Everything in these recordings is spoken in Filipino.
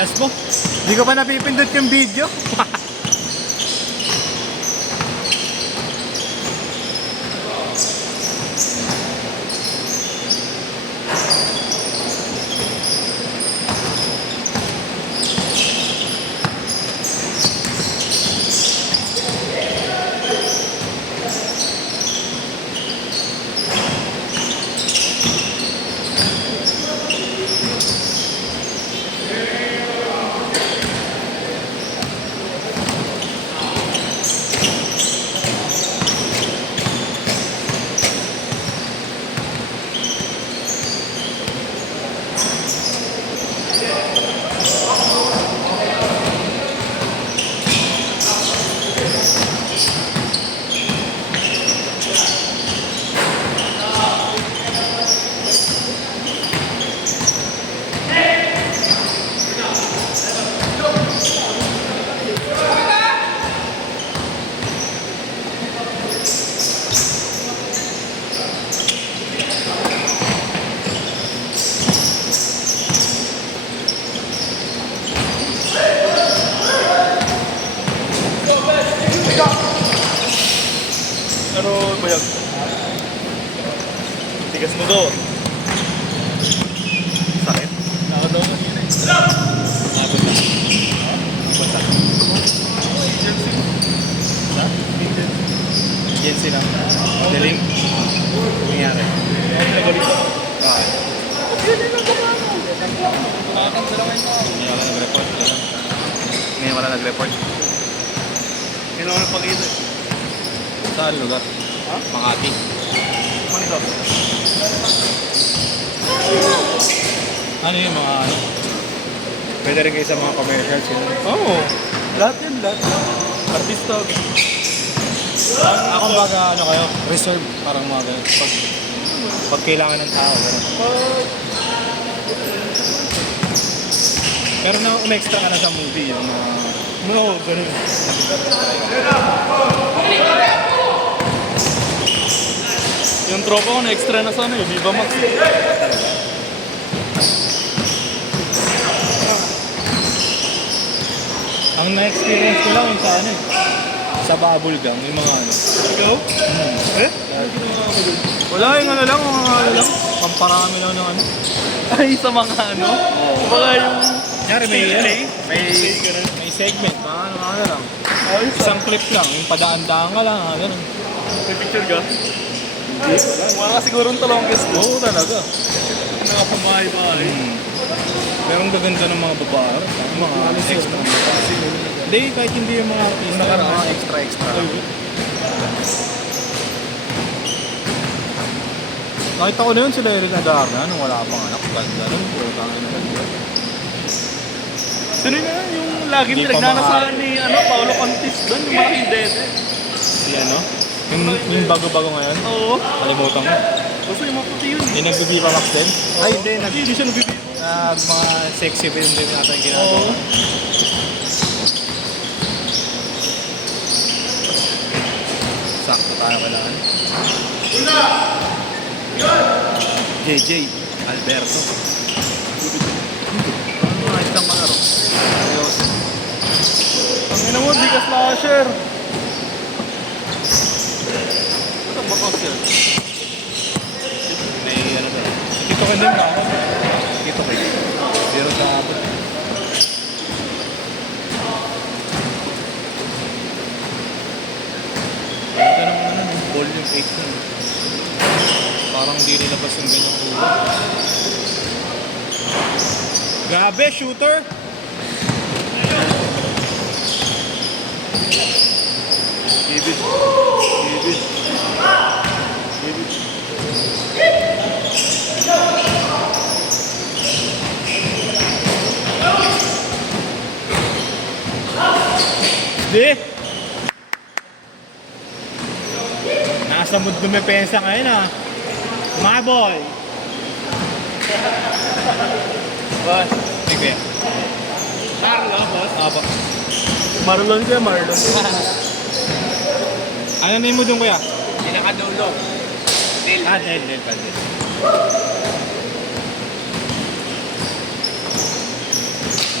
Alas mo. Hindi ko pa napipindot yung video. Pero bayag. Tigas mo doon. Sakit. Nakadaw na yun eh. Abot na. Abot na. Sa? Yan sila. Daling. Nangyari. Nagalit ako. Ah. Nakakansala ngayon mo. Ngayon wala nag-report. Ngayon wala nag-report. Kailangan ng pag-ito eh. Saan lugar? Ha? Makati. Manda. Ano yung mga ano? Pwede rin kayo sa mga commercials yun. Oo. Lahat yan, lahat. Artista. Ako baga ano kayo? Reserve. Parang mga ganun. Pag kailangan ng tao. Ganun. Pero na umextra ka na sa movie. Yung mga... No, ganun. Yung tropa ko na extra na sa ano eh, Viva Max. Ang na-experience ko lang yung sa ano eh. Sa bubble gum. Yung mga ano. Ikaw? Eh? Wala yung ano lang. Mga ano lang. Pamparami lang ng ano. Ay, sa mga ano? Baka yung... Kunyari may ano. ganun. May segment. Mga ano lang. Ayos. Isang clip lang. Yung padaan-daan ka lang. Ganun. May picture ka? Hindi. Wala ka siguro yung talongkes mo. Oo talaga. Nakapabahay-bahay. Pero ang gaganda ng mga babae. Mga extra. Hindi, kahit hindi yung mga artista. Mga extra-extra. Nakita ko na yun sila Eric Adarna nung wala pang anak. Ganda nun. Putang ina ganda. Sino na yung laging Hindi pa pinagnanasahan ni Paolo Contis doon, yung malaking dede. Si ano? Yung bago-bago ngayon. Oo. Kalimutan ko. Basta yung maputi yun. Yung nagbibipa max din. Ay, hindi. Hindi siya nagbibigo. Mga sexy film din natin Oo. ginagawa. Sakto tayo kailangan. JJ Alberto. Ano ayos lang malaro? Ang ina mo, di ka slasher. Ito ba kasi? May ano ba? Kito ka din ba ako? Kito ka. Pero sa abot. Ito naman ano, volume 8 na. Parang hindi nilabas yung ganyang ulo. Grabe, shooter! David. Di! Nasa mood dumepensa ngayon ah. My boy! Boss. Sige. Carlo, boss. Apa. Marlon siya, Marlon. Ano name mo dun kuya? Pinakadulo. Del. Del.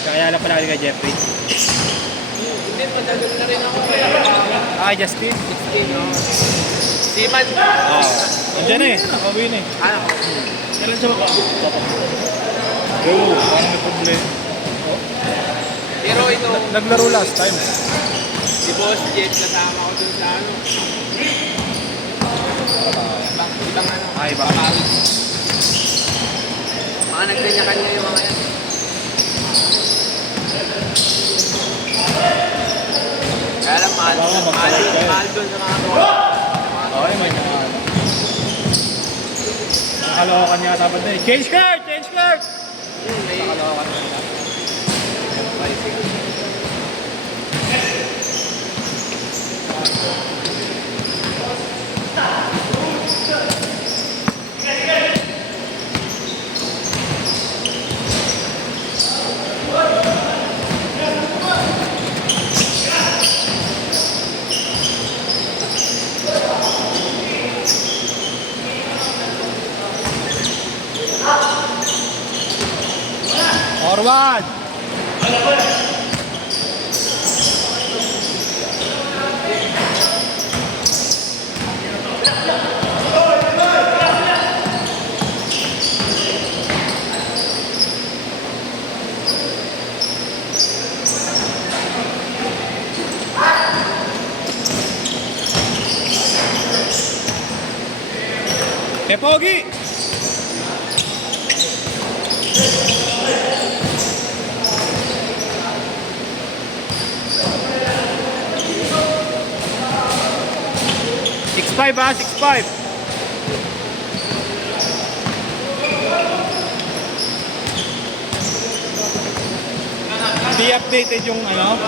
Kaya Kaya lang pala kay Jeffrey. Hindi, madagal na rin ako kaya Ah, Justin? 16, no? Siman. Andiyan na eh. Nakawin na eh. Ano? Kailan siya Oo, parang may problema. Pero ito, Naglaro last time. si Boss Jet, kasama ko dun sa ano. Ibang ano. Ay, ba? Papawid. Mga nagkanya-kanya yung mga yan. Kaya lang, mahal dun sa mga to. Okay, may nakakala. Nakalokan niya dapat na eh. Change card! Change card! Nakalokan na niya. Forward! Pogi! Five, 6'5". Hindi updated yung ano.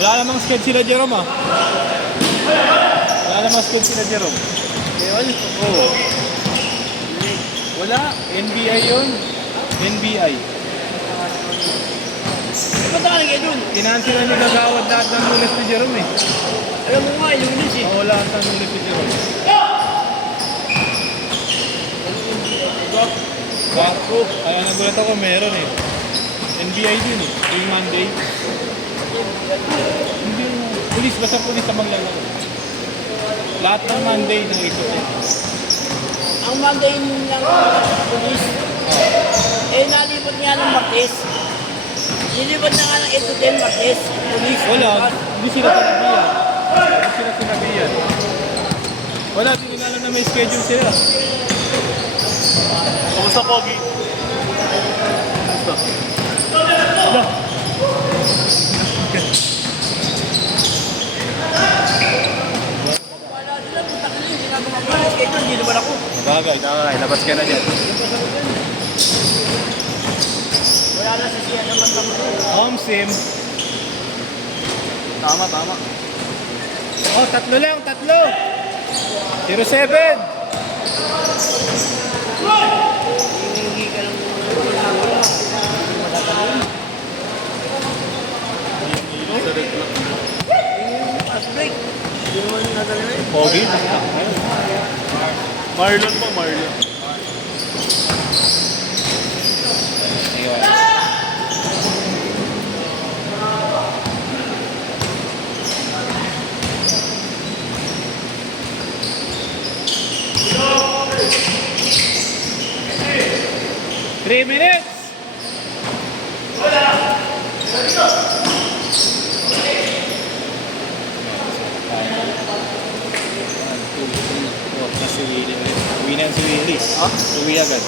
Wala namang sked sila Jerome ah. Wala namang sked sila Jerome. Oo. Wala. NBI yun. NBI. Ba't ka nagay dun? Kinansila niyo nagawad lahat ng lunes ni Jerome eh. Alam mo nga, yung Lunes eh. Oo, lahat ng lunes ni Jerome. Bako. Kaya nagulat ako meron eh. NBI din eh. Yung Monday. Hindi mo. Pulis, basta pulis na maglalaro. Lahat ng Monday ng ikot eh. Ang Monday ng pulis, nalipot nga ng Martes. Nilipot na nga ng 8 to 10 Martes. Pulis. Wala, hindi sila sinabihan. Hindi sila sinabihan. Wala, tinilala na may schedule sila. Kamusta, Pogi? Wala. Wala sila, punta ka na hindi na gumagawa ng schedule, hindi naman ako. Bagay, labas ka na dyan. Wala na sa siya naman ako. Home sim. Tama, tama. Oh, tatlo lang, tatlo. 07. Hindi ka lang wala. Break. Hindi naman nadala na yun. Pogi. Marlon po, Marlon. Ayun. Three minutes. Si Willie ulit. Uwi na si Willie. Uwi agad.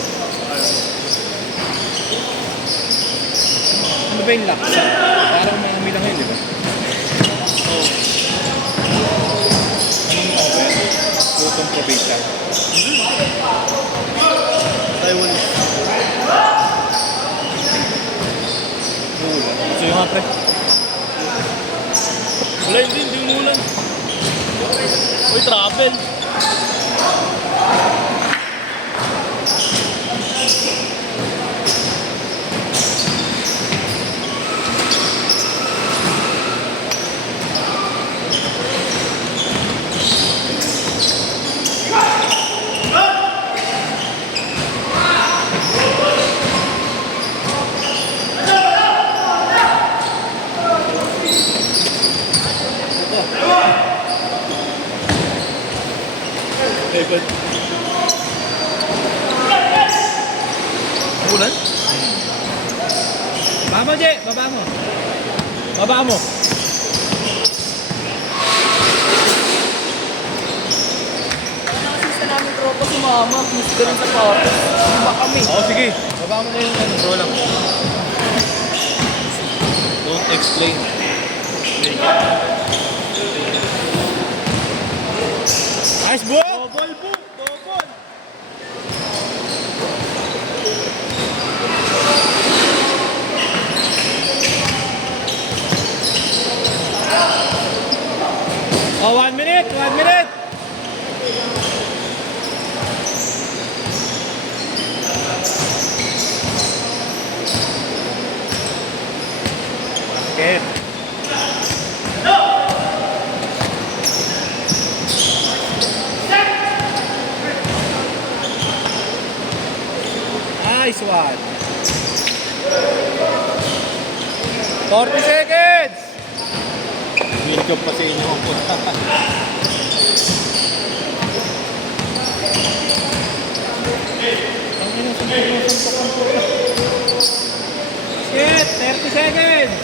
Ano ba yung laksa? Parang mga milang yun, di ba? Anong ano ba yun? Lutong probinsya. Taiwan. Ulan. Gusto yung nga, pre? Wala, hindi umulan. Uy, travel. Ulan? Baba mo, Jay! Baba mo! Baba mo! Assist na namin tropa si mama. Miss ka rin sa papa. Iba kami. Oo, sige. Baba mo na yung ano, bro lang. Don't explain. Nice bro! Double book! Double! Oh, 1 minute! 1 minute! Basket! Nice one! 40 seconds! Video pa sa inyo ako. Shit! 30 seconds!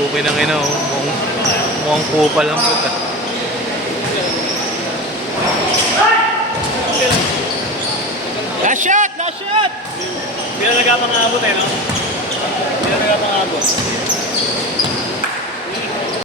Okay na ina, oh. Mukhang kupal ang puta. Last shot! Last shot! Hindi na nagkapangabot eh, no? Hindi na nagkapangabot.